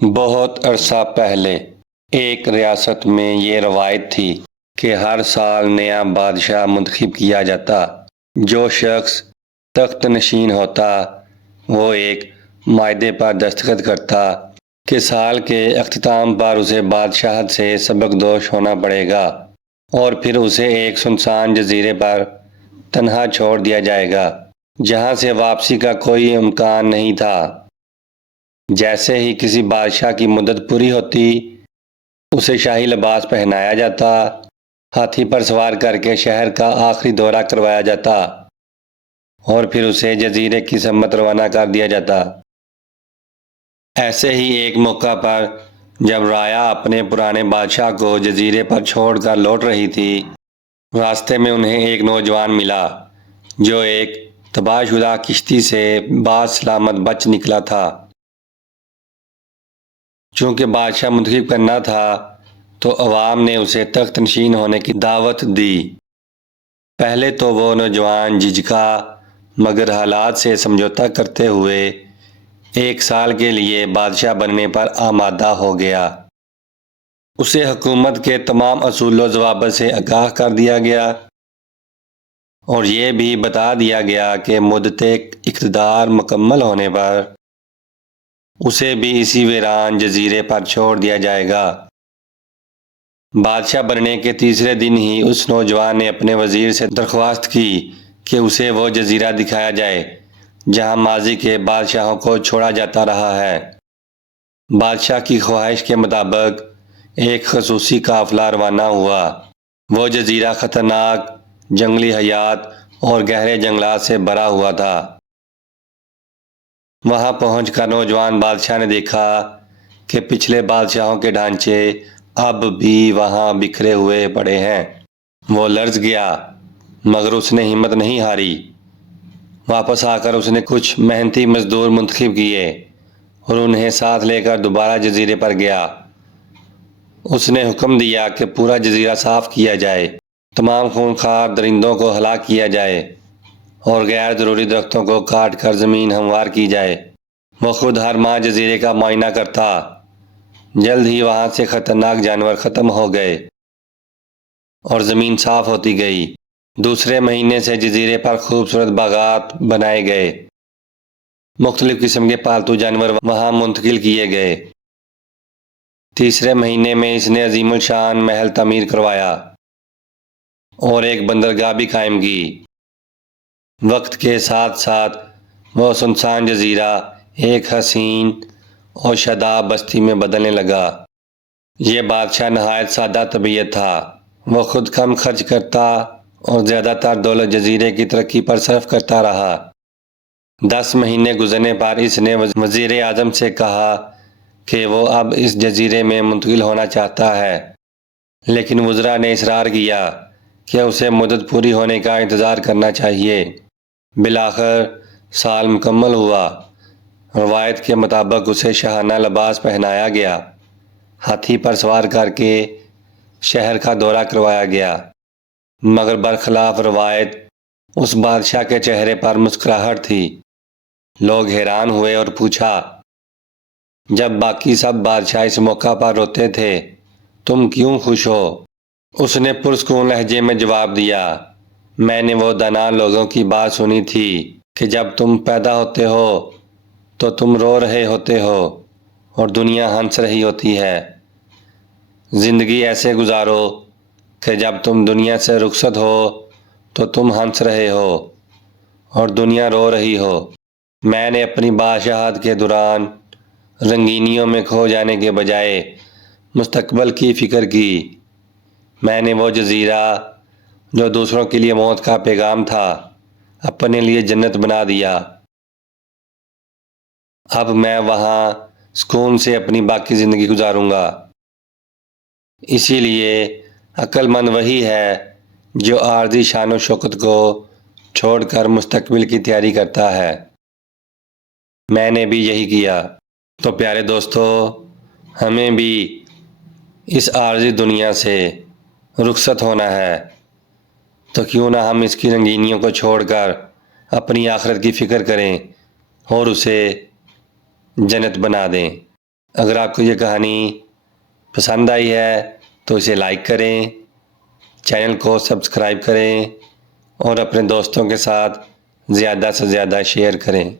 بہت عرصہ پہلے ایک ریاست میں یہ روایت تھی کہ ہر سال نیا بادشاہ منتخب کیا جاتا۔ جو شخص تخت نشین ہوتا وہ ایک معاہدے پر دستخط کرتا کہ سال کے اختتام پر اسے بادشاہت سے سبکدوش ہونا پڑے گا اور پھر اسے ایک سنسان جزیرے پر تنہا چھوڑ دیا جائے گا جہاں سے واپسی کا کوئی امکان نہیں تھا۔ جیسے ہی کسی بادشاہ کی مدت پوری ہوتی اسے شاہی لباس پہنایا جاتا، ہاتھی پر سوار کر کے شہر کا آخری دورہ کروایا جاتا اور پھر اسے جزیرے کی سمت روانہ کر دیا جاتا۔ ایسے ہی ایک موقع پر جب رایا اپنے پرانے بادشاہ کو جزیرے پر چھوڑ کر لوٹ رہی تھی، راستے میں انہیں ایک نوجوان ملا جو ایک تباہ شدہ کشتی سے باز سلامت بچ نکلا تھا۔ چونکہ بادشاہ منتخب کرنا تھا تو عوام نے اسے تخت نشین ہونے کی دعوت دی۔ پہلے تو وہ نوجوان جھجکا مگر حالات سے سمجھوتا کرتے ہوئے 1 سال کے لیے بادشاہ بننے پر آمادہ ہو گیا۔ اسے حکومت کے تمام اصول و ضوابط سے آگاہ کر دیا گیا اور یہ بھی بتا دیا گیا کہ مدت اقتدار مکمل ہونے پر اسے بھی اسی ویران جزیرے پر چھوڑ دیا جائے گا۔ بادشاہ بننے کے تیسرے دن ہی اس نوجوان نے اپنے وزیر سے درخواست کی کہ اسے وہ جزیرہ دکھایا جائے جہاں ماضی کے بادشاہوں کو چھوڑا جاتا رہا ہے۔ بادشاہ کی خواہش کے مطابق ایک خصوصی قافلہ روانہ ہوا۔ وہ جزیرہ خطرناک جنگلی حیات اور گہرے جنگلات سے بھرا ہوا تھا۔ وہاں پہنچ کر نوجوان بادشاہ نے دیکھا کہ پچھلے بادشاہوں کے ڈھانچے اب بھی وہاں بکھرے ہوئے پڑے ہیں۔ وہ لرز گیا مگر اس نے ہمت نہیں ہاری۔ واپس آ کر اس نے کچھ محنتی مزدور منتخب کیے اور انہیں ساتھ لے کر دوبارہ جزیرے پر گیا۔ اس نے حکم دیا کہ پورا جزیرہ صاف کیا جائے، تمام خونخوار درندوں کو ہلاک کیا جائے اور غیر ضروری درختوں کو کاٹ کر زمین ہموار کی جائے۔ وہ خود ہر ماہ جزیرے کا معائنہ کرتا۔ جلد ہی وہاں سے خطرناک جانور ختم ہو گئے اور زمین صاف ہوتی گئی۔ دوسرے مہینے سے جزیرے پر خوبصورت باغات بنائے گئے۔ مختلف قسم کے پالتو جانور وہاں منتقل کیے گئے۔ تیسرے مہینے میں اس نے عظیم الشان محل تعمیر کروایا اور ایک بندرگاہ بھی قائم کی۔ وقت کے ساتھ ساتھ وہ سنسان جزیرہ ایک حسین اور شاداب بستی میں بدلنے لگا۔ یہ بادشاہ نہایت سادہ طبیعت تھا۔ وہ خود کم خرچ کرتا اور زیادہ تر دولت جزیرے کی ترقی پر صرف کرتا رہا۔ 10 مہینے گزرنے پر اس نے وزیر اعظم سے کہا کہ وہ اب اس جزیرے میں منتقل ہونا چاہتا ہے، لیکن وزراء نے اصرار کیا کہ اسے مدت پوری ہونے کا انتظار کرنا چاہیے۔ بالآخر سال مکمل ہوا۔ روایت کے مطابق اسے شاہانہ لباس پہنایا گیا، ہاتھی پر سوار کر کے شہر کا دورہ کروایا گیا، مگر برخلاف روایت اس بادشاہ کے چہرے پر مسکراہٹ تھی۔ لوگ حیران ہوئے اور پوچھا، جب باقی سب بادشاہ اس موقع پر روتے تھے تم کیوں خوش ہو؟ اس نے پرسکون لہجے میں جواب دیا، میں نے وہ دانا لوگوں کی بات سنی تھی کہ جب تم پیدا ہوتے ہو تو تم رو رہے ہوتے ہو اور دنیا ہنس رہی ہوتی ہے۔ زندگی ایسے گزارو کہ جب تم دنیا سے رخصت ہو تو تم ہنس رہے ہو اور دنیا رو رہی ہو۔ میں نے اپنی بادشاہت کے دوران رنگینیوں میں کھو جانے کے بجائے مستقبل کی فکر کی۔ میں نے وہ جزیرہ جو دوسروں کے لیے موت کا پیغام تھا اپنے لیے جنت بنا دیا۔ اب میں وہاں سکون سے اپنی باقی زندگی گزاروں گا۔ اسی لیے عقل مند وہی ہے جو عارضی شان و شوکت کو چھوڑ کر مستقبل کی تیاری کرتا ہے۔ میں نے بھی یہی کیا۔ تو پیارے دوستو، ہمیں بھی اس عارضی دنیا سے رخصت ہونا ہے، تو کیوں نہ ہم اس کی رنگینیوں کو چھوڑ کر اپنی آخرت کی فکر کریں اور اسے جنت بنا دیں۔ اگر آپ کو یہ کہانی پسند آئی ہے تو اسے لائک کریں، چینل کو سبسکرائب کریں اور اپنے دوستوں کے ساتھ زیادہ سے زیادہ شیئر کریں۔